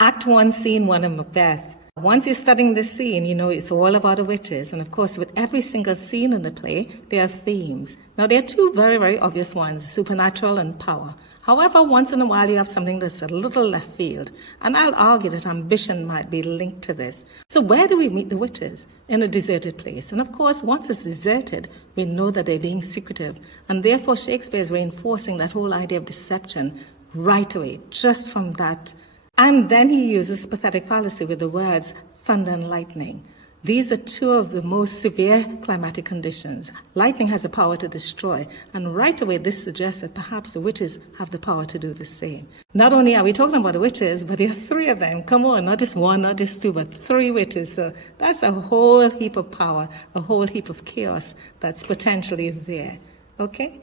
Act 1 Sc1 of Macbeth. Once you're studying this scene, you know it's all about the witches. And of course, with every single scene in the play, there are themes. Now, there are two very, very obvious ones, supernatural and power. However, once in a while, you have something that's a little left field. And I'll argue that ambition might be linked to this. So where do we meet the witches? In a deserted place. And of course, once it's deserted, we know that they're being secretive. And therefore, Shakespeare is reinforcing that whole idea of deception right away, just from that. And then he uses pathetic fallacy with the words thunder and lightning. These are two of the most severe climatic conditions. Lightning has the power to destroy, and right away this suggests that perhaps the witches have the power to do the same. Not only are we talking about the witches, but there are three of them. Come on, not just one, not just two, but three witches. So that's a whole heap of power, a whole heap of chaos that's potentially there. Okay?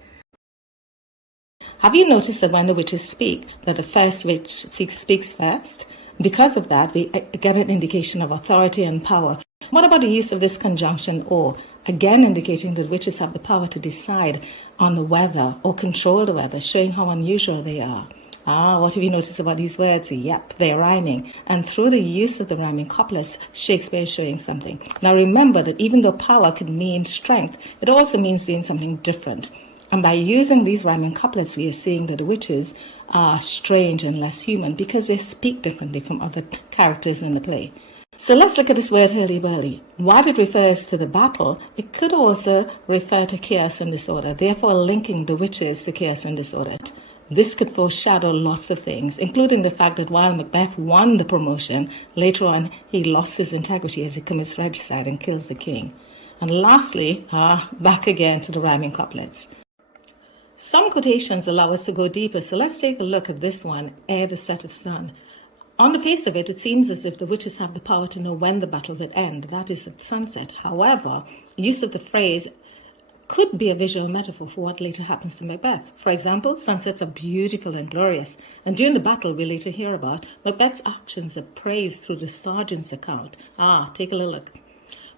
Have you noticed that when the witches speak, that the first witch speaks first? Because of that, we get an indication of authority and power. What about the use of this conjunction or? Again, indicating that witches have the power to decide on the weather or control the weather, showing how unusual they are. What have you noticed about these words? Yep, they're rhyming. And through the use of the rhyming couplets, Shakespeare is showing something. Now remember that even though power could mean strength, it also means doing something different. And by using these rhyming couplets, we are seeing that the witches are strange and less human because they speak differently from other characters in the play. So let's look at this word hurly-burly. While it refers to the battle, it could also refer to chaos and disorder, therefore linking the witches to chaos and disorder. This could foreshadow lots of things, including the fact that while Macbeth won the promotion, later on he lost his integrity as he commits regicide and kills the king. And lastly, back again to the rhyming couplets. Some quotations allow us to go deeper, so let's take a look at this one, ere the set of sun. On the face of it, it seems as if the witches have the power to know when the battle would end, that is at sunset. However, use of the phrase could be a visual metaphor for what later happens to Macbeth. For example, sunsets are beautiful and glorious, and during the battle we later hear about, Macbeth's actions are praised through the sergeant's account. Take a little look.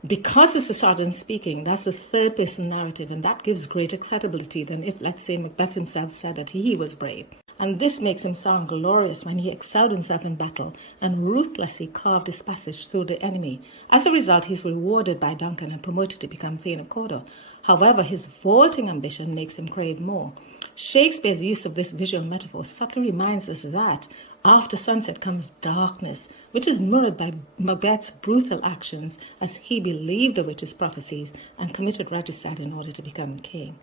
Because it's the sergeant speaking, that's the third-person narrative, and that gives greater credibility than if, let's say, Macbeth himself said that he was brave. And this makes him sound glorious when he excelled himself in battle and ruthlessly carved his passage through the enemy. As a result, he's rewarded by Duncan and promoted to become Thane of Cawdor. However, his vaulting ambition makes him crave more. Shakespeare's use of this visual metaphor subtly reminds us that after sunset comes darkness, which is mirrored by Macbeth's brutal actions as he believed the witches' prophecies and committed regicide in order to become king.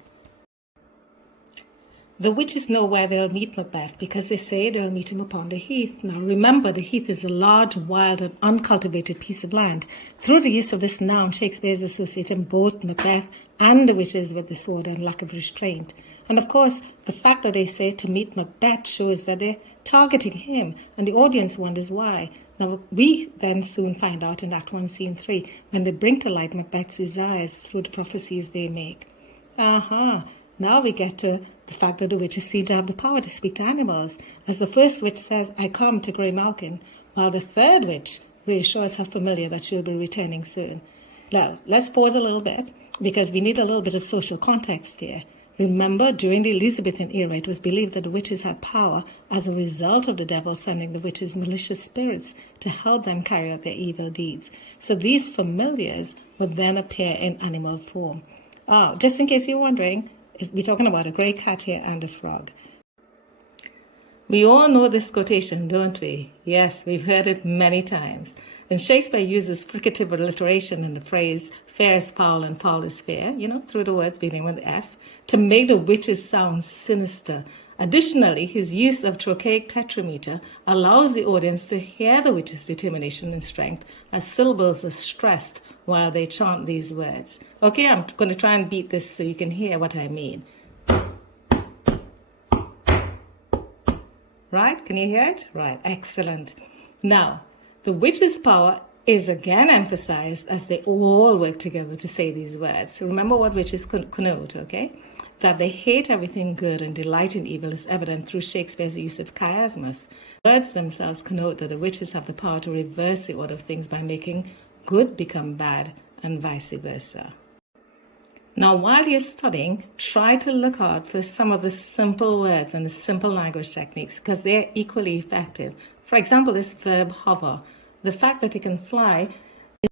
The witches know where they'll meet Macbeth because they say they'll meet him upon the heath. Now remember, the heath is a large, wild and uncultivated piece of land. Through the use of this noun, Shakespeare is associating both Macbeth and the witches with the sword and lack of restraint. And of course, the fact that they say to meet Macbeth shows that they're targeting him, and the audience wonders why. Now, we then soon find out in Act 1, Scene 3, when they bring to light Macbeth's desires through the prophecies they make. Now we get to the fact that the witches seem to have the power to speak to animals, as the first witch says, "I come to Grey Malkin," while the third witch reassures her familiar that she'll be returning soon. Now, let's pause a little bit, because we need a little bit of social context here. Remember, during the Elizabethan era, it was believed that the witches had power as a result of the devil sending the witches malicious spirits to help them carry out their evil deeds. So these familiars would then appear in animal form. Just in case you're wondering, we're talking about a grey cat here and a frog. We all know this quotation, don't we? Yes, we've heard it many times. And Shakespeare uses fricative alliteration in the phrase fair is foul and foul is fair, through the words beginning with F, to make the witches sound sinister. Additionally, his use of trochaic tetrameter allows the audience to hear the witches' determination and strength as syllables are stressed while they chant these words. Okay, I'm going to try and beat this so you can hear what I mean. Right? Can you hear it? Right. Excellent. Now, the witches' power is again emphasized as they all work together to say these words. So remember what witches connote, okay? That they hate everything good and delight in evil is evident through Shakespeare's use of chiasmus. Words themselves connote that the witches have the power to reverse the order of things by making good become bad and vice versa. Now, while you're studying, try to look out for some of the simple words and the simple language techniques because they're equally effective. For example, this verb hover. The fact that it can fly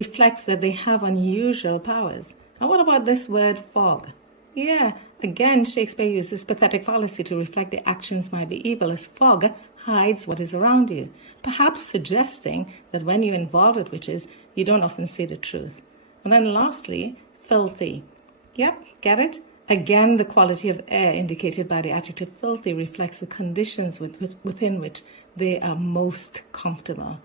reflects that they have unusual powers. And what about this word fog? Yeah, again, Shakespeare uses pathetic fallacy to reflect the actions might be evil, as fog hides what is around you, perhaps suggesting that when you're involved with witches, you don't often see the truth. And then lastly, filthy. Yep, get it? Again, the quality of air indicated by the adjective filthy reflects the conditions within which they are most comfortable.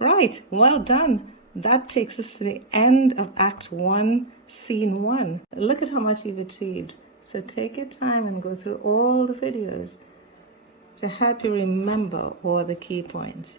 Right, well done. That takes us to the end of Act 1, Scene 1. Look at how much you've achieved. So take your time and go through all the videos to help you remember all the key points.